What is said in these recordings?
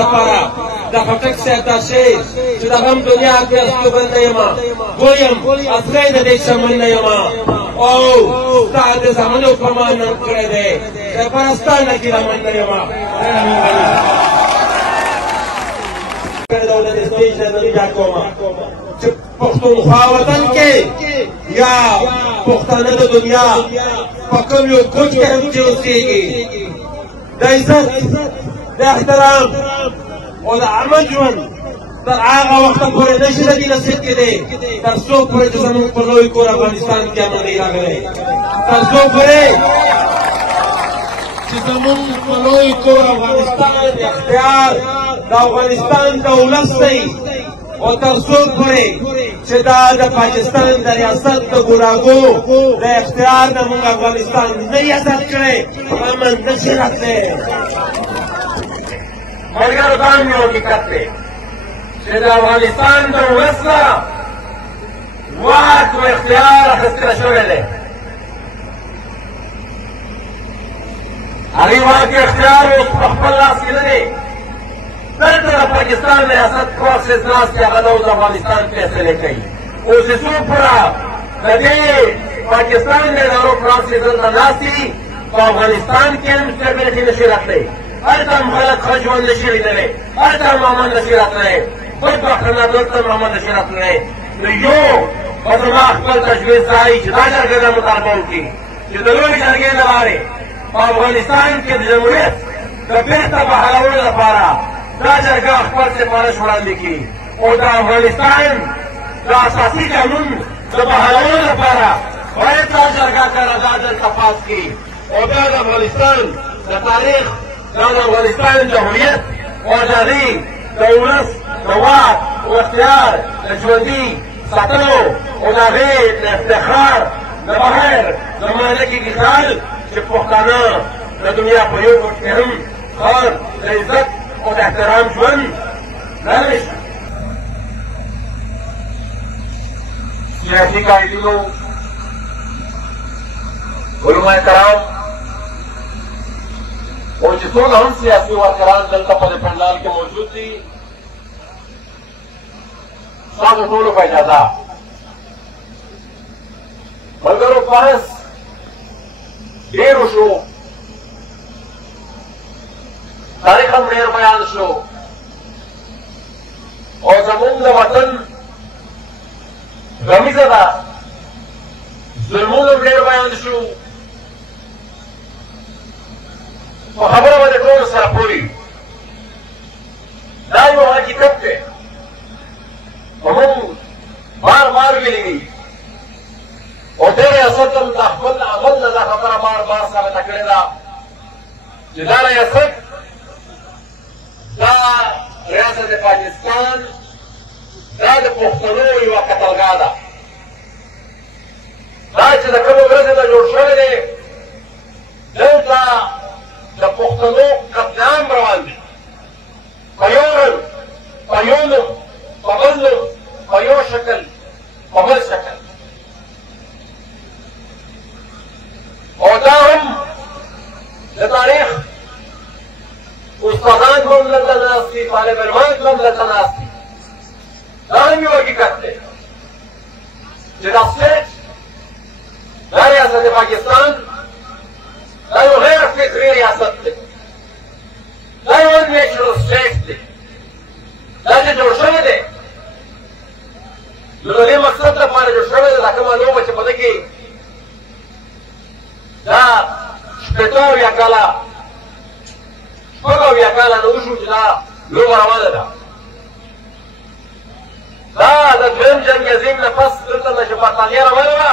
لپاره د خټک سیاته شي چې د غم دنیا کې استوګن نه یم ګویم اصلی د دې شمن نه یم او ستا د زمانو په ما نن کړی دی د پرستانه کې رامن نه یم دولت اسټیج نه نویا کومه چې پښتونخوا وطن کې یا پښتانه د دنیا په کوم یو کوچ کې هم چې اوسېږي د عزت د احترام او د عمل ژوند تر هغه وخته پورې نشي د دې نصیب کېدی تر څو پورې چې زموږ په لوی کور افغانستان کې امن نه راغلی تر څو پورې چې زموږ په لوی کور افغانستان اختیار د افغانستان د ولس دی او تر څو پورې چې دا د پاکستان د ریاست د ګوراګو د اختیار نه موږ افغانستان نه یې ازاد کړی امن نشي راتلی ملګرو دا هم یو حقیقت دی چې د افغانستان د ولس نه واک و اختیار اخیستل شوی دی هغې واک اختیار اوس په خپل لاس کې نه دی دلته د پاکستان ریاست پروسس ناست دی هغه د افغانستان فیصلې کوي اوس چې څو پوره د دې پاکستان د ادارو پروسس دلته ناست دي په افغانستان کې هم سټیبلیټي نشي راتلی هلته هم خلک ښه ژوند نشي لیدلی هلته هم امن نشي راتلی بل پښتانه دلته هم امن نشي راتلی نو یو به زما خپل تجویز دا وي چې دا جرګه دا مطالبه وکړي چې د لویې جرګې له لارې په افغانستان کې د جمهوریت د بېرته بحالولو لپاره دا جرګه خپل سفارش وړاندې کړي او د افغانستان د اساسي قانون د بحالولو لپاره باید دا جرګه قرارداد دلته پاس کړي او بیا د افغانستان د تاریخ دا د افغانستان جمهوریت او د هغې د ولس د واک او اختیار د ژوندي ساتلو او د هغې د افتخار د بهر زمانه کې خیال چې پښتانه د دنیا په یو ګوټ کې هم خان د عزت او د احترام ژوند لرلی شي سیاسي قائدینو علما کرام او چې څومره هم سیاسي ورکران دلته په دې پنډال کې موجود دي ستاسو ټولو په اجازه ملګرو بحث ډېر وشو تاریخ هم ډېر بیان شو او زموږ د وطن غمیزه ده ظلمونه هم ډېر بیان شو په خبره باندې ټولو سره پورې دا یو حقیقت دی او موږ بار بار ویلي دي او دې ریاست هم د خپل عمل نه دا خبره بار بار ثابته کړې ده چې دا ریاست دا ریاست پاکستان دا د پښتنو یوه قتلګاه ده دا چې د کومې ورځې نه جوړ شوی دی دلته د پښتنو قتل عام روان دي په یو رنګ په یو نوم په بل نوم په یو شکل په بل شکل او دا هم د تاریخ استادان هم دلته ناست دي طالب علمان هم دلته ناست دي دا هم یو حقیقت دی چې دا سټیټ دا ریاست پاکستان دا یو غیر فکري ریاست دی دا یو انمیچرل سټیټ دی دا چې جوړ شوی دی نو د دې مقصد لپاره جوړ شوی دی دا کومه لوبه چې په ده کې دا شپېته اویا کاله شپږ اویا کاله نه وشو چې دا لوبه روانه ده دا د دویم جنګ عظیم نه پس دلته نه چې برطانیه روانه وه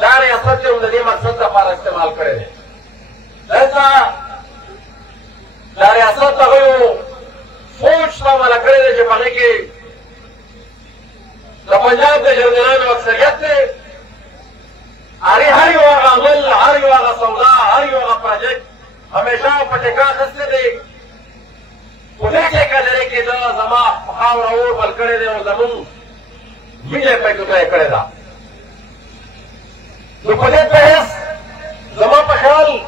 دا ریاست چې هم د دې مقصد لپاره استعمال کړی دی دلته دا ریاست هغه یو فوج تعمله کړی دی چې په هغې کې د پنجاب د جنرالانو اکثریت دی هر یو هغه عمل هر یو هغه سودا هر یو هغه پروجیکټ همیشه په ټیکا اخیستی دی په دې ټیکه لرې کې دا زما په خاوره اور بل کړی دی او زمونږ مینه یې پیکوته یې کړې ده نو په دې بحث زما په خیال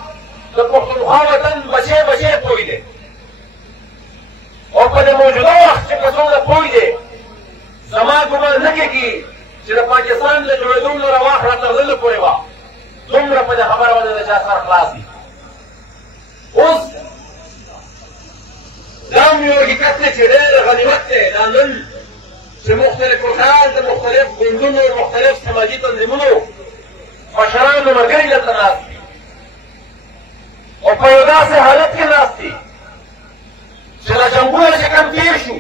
د پښتونخوا وطن بچی بچی پوه دی او په دې موجوده وخت چې که څومره پوه دی زما ګمان نه کېږي چې د پاکستان له جوړېدو نه رواخ راتللو پورې به دومره په دې خبره باندې د چا سر خلاص وي. اوس دا هم یو حقیقت دی چې ډېر غنیمت دی دا نن چې مختلف الخیال د مختلف ګوندونو مختلف سماجي تنظیمونو مشران او ملګري دلته ناست دي او په یو داسې حالت کې ناست دي چې دا جنګونه چې کوم تېر شو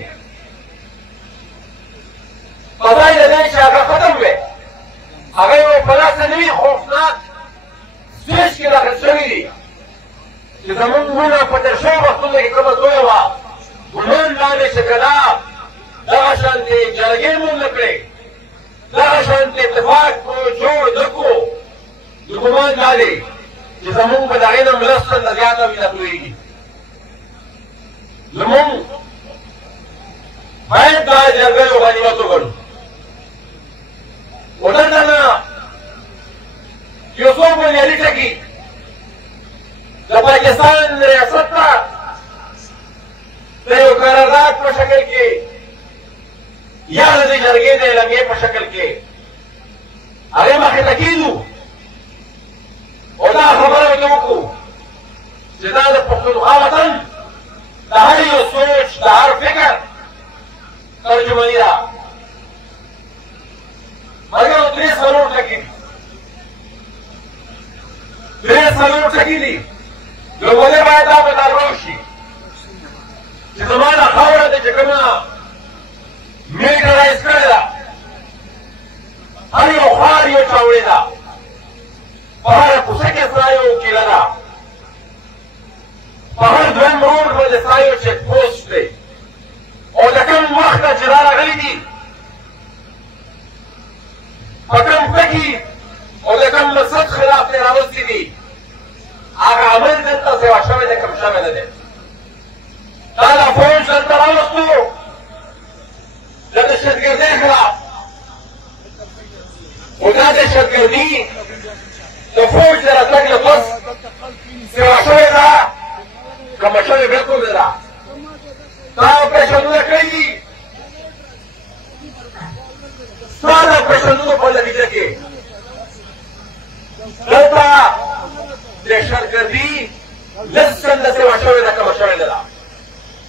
په ځای د دې چې هغه ختم وی هغه یو په داسې نوي خوفناک سټېج کې داخل شوي دي چې زموږ مړونه په تېر شویو وختونو کې کومه لویه وه ګمان دا دی چې که دا دغه شانتې جرګې مونږ نه کړې دغه شانتې اتفاق جوړ نه کړو نو ګمان دا دی چې زموږ به د هغې نه لس چنده زیاته وینه تویېږي. زموږ باید دا جرګه یو غنیمت وګڼو خو دلته نه یو څو بنیادي ټکي د پاکستان ریاست ته د یو قرارداد په شکل کې یا د دې جرګې د اعلامیې په شکل کې هغې مخې ته کېږو او دا خبره ورته وکړو چې دا د پښتونخوا وطن د هر یو سوچ د هر فکر ترجماني ده. مګر درې څلور ټکي دي نو ولې باید دا په تعلق شي چې زما دا خاوره ده چې کومه میلټرایز کړې ده هر یو ښار یو چاوړې ده په هره کوڅه کې ستا یو کیله ده په هر دویم روډ باندې ستا یو چیک پوسټ دی او د کوم وخت نه چې را راغلي دي په کوم ټکي او د کوم مقصد خلاف یې راوستي دي هغه عمل دلته سوا شوی دی کوم شوی نه دی. دا د فوج دلته راوستو د دهشتګردۍ خلاف خو دا دهشتګردي د فوج د راتګ نه پس سوا شوې ده کومه شوې بلکل نه ده. دا اپریشنونه کړي دي ستا د اپریشنونو په نتیجه کې دلته دهشتګردي لس چنده سوا شوې ده کومه شوې نه ده.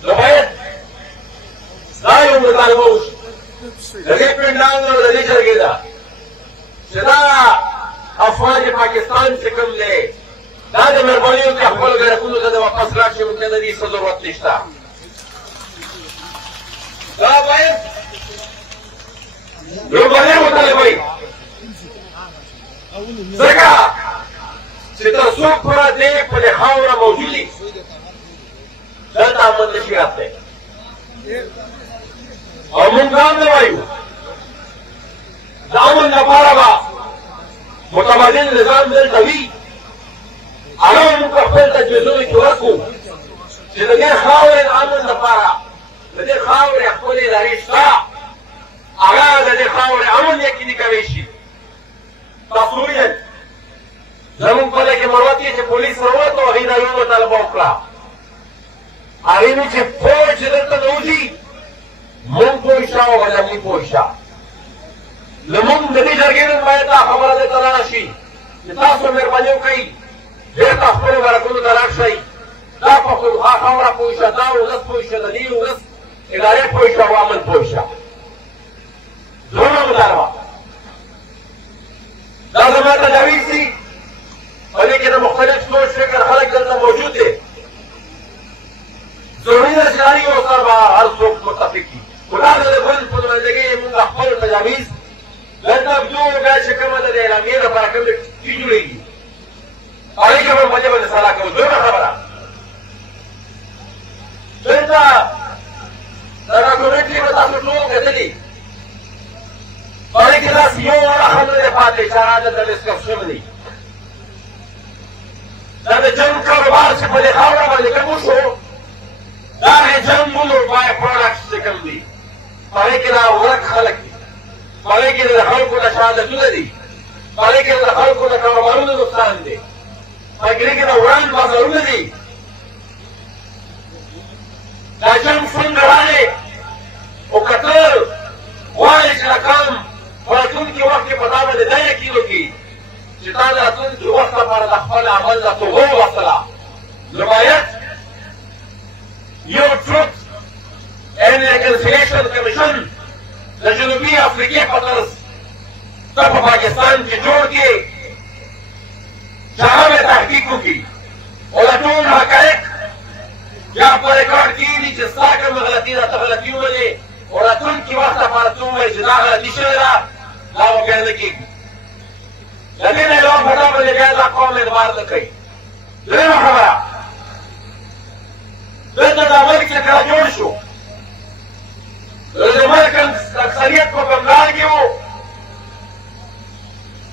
نو باید دا یو مطالبه وشي د دې پنډال او د دې جرګې ده چې دا افواج پاکستان چې کوم دی دا د مهرباني وکړي خپلو غیرتونو ته د واپس لاړ شي ممکن د دې څه ضرورت نشته. دا باید لومړنۍ مطالبه وي ځکه چې تر څو پوره دې په دې خاوره موجود وي دلته امن نشي راتلی او موږ دا هم نه وایو د امن لپاره به متبادل نظام دلته وي هغه موږ په خپل تجویزونو کې ورکړو چې د دې خاورې د امن لپاره د دې خاورې خپل ادارې شته هغه د دې خاورې امن یقیني کولی شي. تاسو وویل زموږ په لږې مروت کې چې پولیس راووتو هغې دا یو مطالبه وکړه هغې وي چې فوج چې دلته نه وځي مونږ پوه شه او غلمي پوه شه لمونږ د دې جرګې نن باید دا خبره دلته لاړه شي چې تاسو مهرباني وکړئ بېرته خپلو برکونو ته لاړ شئ دا پښتونخوا خاوره پوه شه دا ولس پوه شه د دې ولس ادارې پوه شه او امن پوه شه. دویمه مطالبه دا زما تجاویز دي په دې کې د مختلف سوچ فکر خلک دلته موجود دی ضروري ده چې هر یو سر به هر څوک متفق وي خو دا د بل په نمایندګۍ مونږ خپل تجاویز دلته ابدو بیا چې کومه د اعلامیې لپاره کوم چې جوړېږي هغې کې به په دې باندې سلا کوو. دویمه خبره دلته د ډاکومنټري به تاسو ټول کتلي په هغې کې داسې یو واړه هم نه دی پاتې چې هغه دلته ډسکس شوی دی. دا د جنګ کاروبار چې په دې خاوره باندې کوم وشو دا د جنګونو بای پروډکټس چې کوم دي په هغې کې دا ورک خلک دي په هغې کې د خلکو د شهادتونه دي په هغې کې د خلکو د کاروبارونو نقصان دی په هغې کې د وران بازارونه دي دا جنګ څنګه راغی لپاره د خپل عمل د توغو وسله نو باید یو ټروت اینډ ریکنسیلیشن کمیشن د جنوبي افریقې په طرز ته په پاکستان کې جوړ کړي چې هغه به تحقیق وکړي او د ټول حقایق یا په ریکارډ کېږي چې ستا کوم غلطي ده ته غلطي وولې او راتلونکي وخت لپاره ته ووایې چې دا غلطي شوې ده دا به بیا نه کېږي د دې نه علاوه په دا باندې بیا دا قوم اعتبار نه کوي درېیمه خبره دلته دا ملک چې کله جوړ شو د ملک اکثریت په بنګال کې و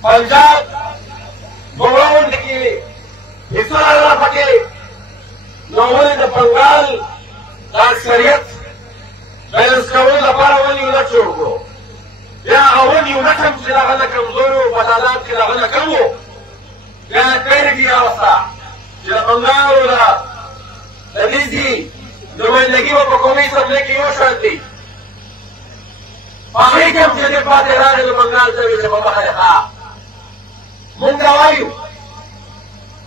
پنجاب بغراوند کې حصه لرله پکې نو ولې د بنګال د اکثریت بیلنس کولو لپاره ولې یونټ جوړ کړو بیا هغه ولې یونټ هم چې د هغه نه کمزوري و په تعداد کې د هغه نه کم و بیا پیرګي راوسته چې د بنګال د دې دي نمایندګي به په قومي اسمبلۍ کې یو شان دي په هغې کې هم چې دې پاتې راغی د بنګال ته وي چې په مخه دې ښه مونږ دا وایو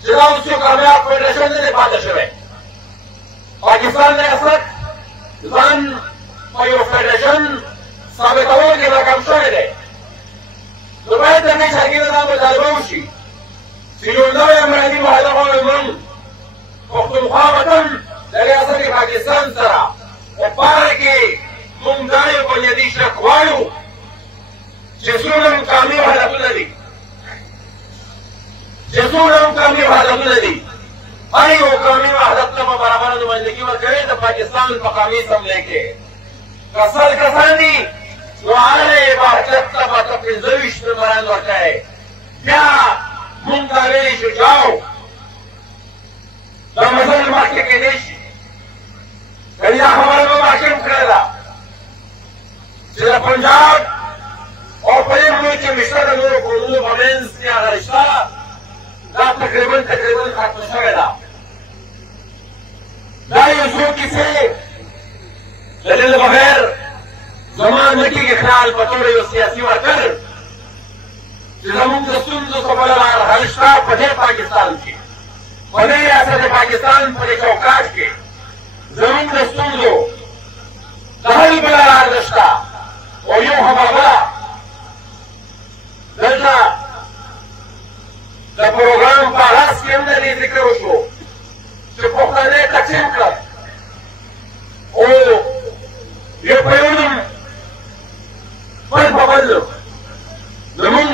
چې دا اوس یو کامیاب فېډریشن نه دی پاتې شوی پاکستان ریاست ځان په یو فېډریشن ثابتولو کې ناکام شوی دی نو باید د دې شاګرد دا مطالبه وشي چې جوړ نوی امراني معاهده غواړو موږ پښتونخوا وطن د ریاست پاکستان سره په پاره کې موږ دا یو بنیادي شرط غواړو چې څومره مقامي وحدتونه دي چې څومره مقامي وحدتونه دي هر یو قومي وحدت ته به برابره نمایندګي ورکوي د پاکستان په قومي اسمبلۍ کې که سل کسان دي نو هغه عبادت ته به ته پنځه ویشت ممبران ورکوي بیا موږ دا ویلی شو چې او دا مسله مخکې کېدی شي که دا خبره به محکم کړې ده چې د پنجاب او په دې ملک کې مشته د نورو قومونو په منځ کې هغه رشته دا تقریبا ختمه شوې ده دا یو څو کیسې د دې نه بغیر زما نه کېږي خیال په طور یو سیاسي ورکر چې زموږ د ستونزو څه بله لار حل شته په دې پاکستان کې په دې ریاست پاکستان په دې چوکاټ کې زموږ د ستونزو د حل بله لار نشته او یو خبره دلته د پروګرام په اغاز کې هم د دې ذکر وشو چې پښتانه تقسیم کړل او یو په یو نوم بل په بل زموږ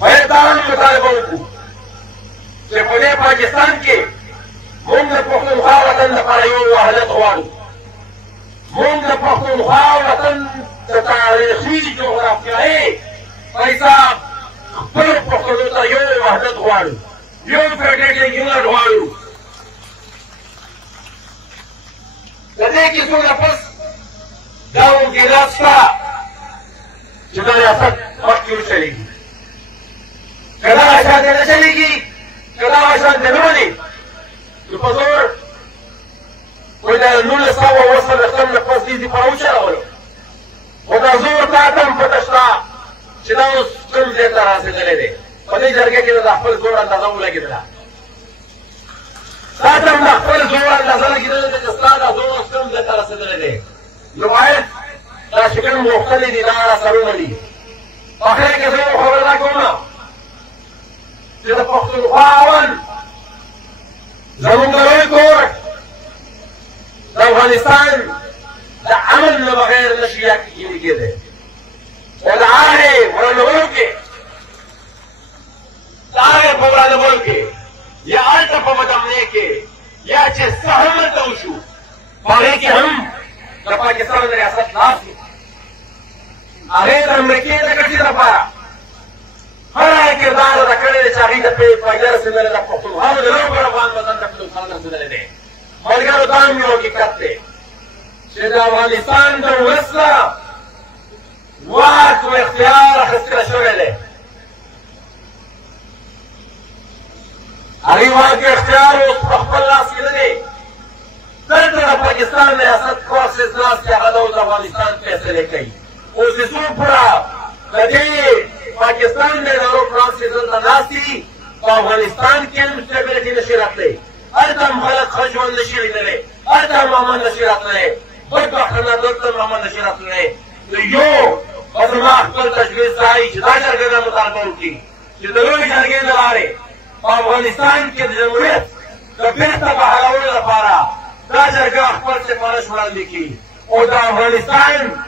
باید دا هم مطالبه وکړو چې په دې پاکستان کې موږ د پښتونخوا وطن لپاره یو وحدت غواړو موږ د پښتونخوا وطن د تاریخي جغرافیایي په حساب خپلو پښتنو ته یو وحدت غواړو یو فېډریټنګ یونټ غواړو د دې کیسو نه پس دا امکانات شته چې دا ریاست مخکې وچلېږي که دغه شان نه چلېږي که دغه شان نه ولي نو په زور وایي د 1940 نه پس دې دفاع وچلولو خو دا زور تا ته هم پته شته چې دا اوس کوم ځای ته رسېدلی دی په دې جرګه کې د خپل زور اندازه ولګېدله تا ته هم د خپل زور اندازه لګېدلی دی چې ستا دا زور اوس کوم ځای ته رسېدلی دی نو باید دا چې کوم غوښتلي دي دا اثرونه دي په اخر کې زه یو خبره دا کومه چې د پښتونخوا اول زموږ د لوی کور د افغانستان د امن نه بغیر نه شي یقیني کېدی او د هغې ورانولو کې د هغې په ورانولو کې یا هلته په مدمنې کې یا چې څه هم هلته وشو په هغې کې هم د پاکستان د ریاست لاس و هغې د امریکې د ګټې لپاره هر هغه کردار ادا کړی دی چې هغې ته فایده رسېدلې ده پښتونخوا د یو بل افغان وطن ته په نقصان رسېدلی دی ملګرو دا هم یو حقیقت دی چې د افغانستان د ولس نه واک و اختیار اخیستلی شوی دی هغې واک اختیار اوس په خپل لاس کې نه دی دلته د پاکستان ریاست کورسز ناست چې هغه د افغانستان فیصلې کوي اوس څو پوره د دې پاکستان د ادارو پرانسز دلته ناست دي په افغانستان کې هم سټیبلیټي نشي راتلی، هلته هم خلک ښه ژوند نشي لیدلی، هلته هم امن نشي راتلی، بدبختانه دلته هم امن نشي راتلی. نو یو به زما خپل تجویز دا وي چې دا جرګه دا مطالبه وکړي چې د لویې جرګې له لارې په افغانستان کې د جمهوریت د بېرته بحالولو لپاره دا جرګه خپل سفارش وړاندې کړي او د افغانستان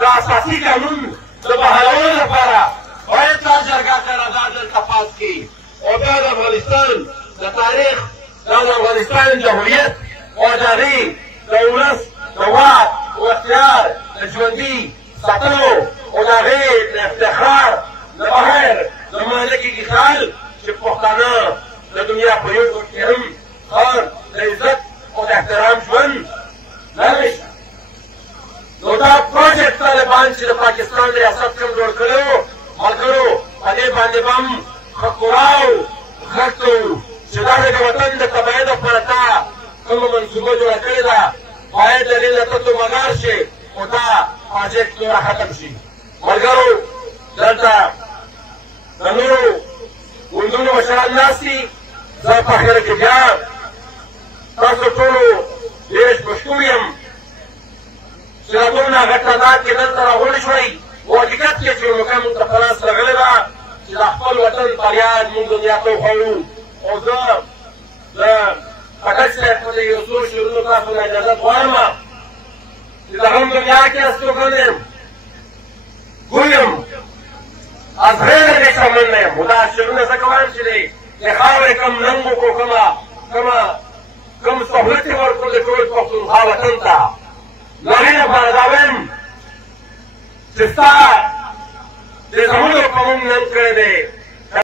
د اساسي قانون د بحالولو لپاره باید دا جرګه قرارداد دلته پاس کړي او دا د افغانستان د تاریخ دا د افغانستان د هویت او د هغې د ولس د واک او اختیار د ژوندي ساتلو او د هغې د افتخار د بهر د معنی کېږي خیال چې پښتانه د دنیا په یو ګوټ کې هم ښه د عزت او د احترام ژوند لرلی شي. نو دا پروجیکټ طالبان چې د پاکستان ریاست کوم جوړ کړی و ملګرو په دې باندې به هم ښه کوراو غږ کوو چې دا د وطن د تبعید لپاره تا کومه منصوبه جوړه کړې ده باید د دې له تتو مدار شي او دا پروجیکټ نوره ختم شي. ملګرو دلته د نورو ګوندونو مشران ناست دي، زه په اخره کې بیا تاسو ټولو ډېر مشکور یم چې دا دومره غټ تعداد کې دلته راغونډ شوئ او حقیقت کې چې موقع مونږ ته په لاس راغلې ده چې د خپل وطن فریاد مونږ دنیا ته وښیو. او زه د پټک صاحب په دې یو څو شعرونو تاسو نه اجازت غواړم چې د غم دنیا کې استوګن یم ګویم از غیر د چمن نه یم. دا شعرونه ځکه وایم چې د خاورې کم ننګ وکړو کوم سهولت یې ورکړو د ټول پښتونخوا وطن ته نو هغې لپاره دا وایم چې ستا د زمونو په موږ ننګ کړی دی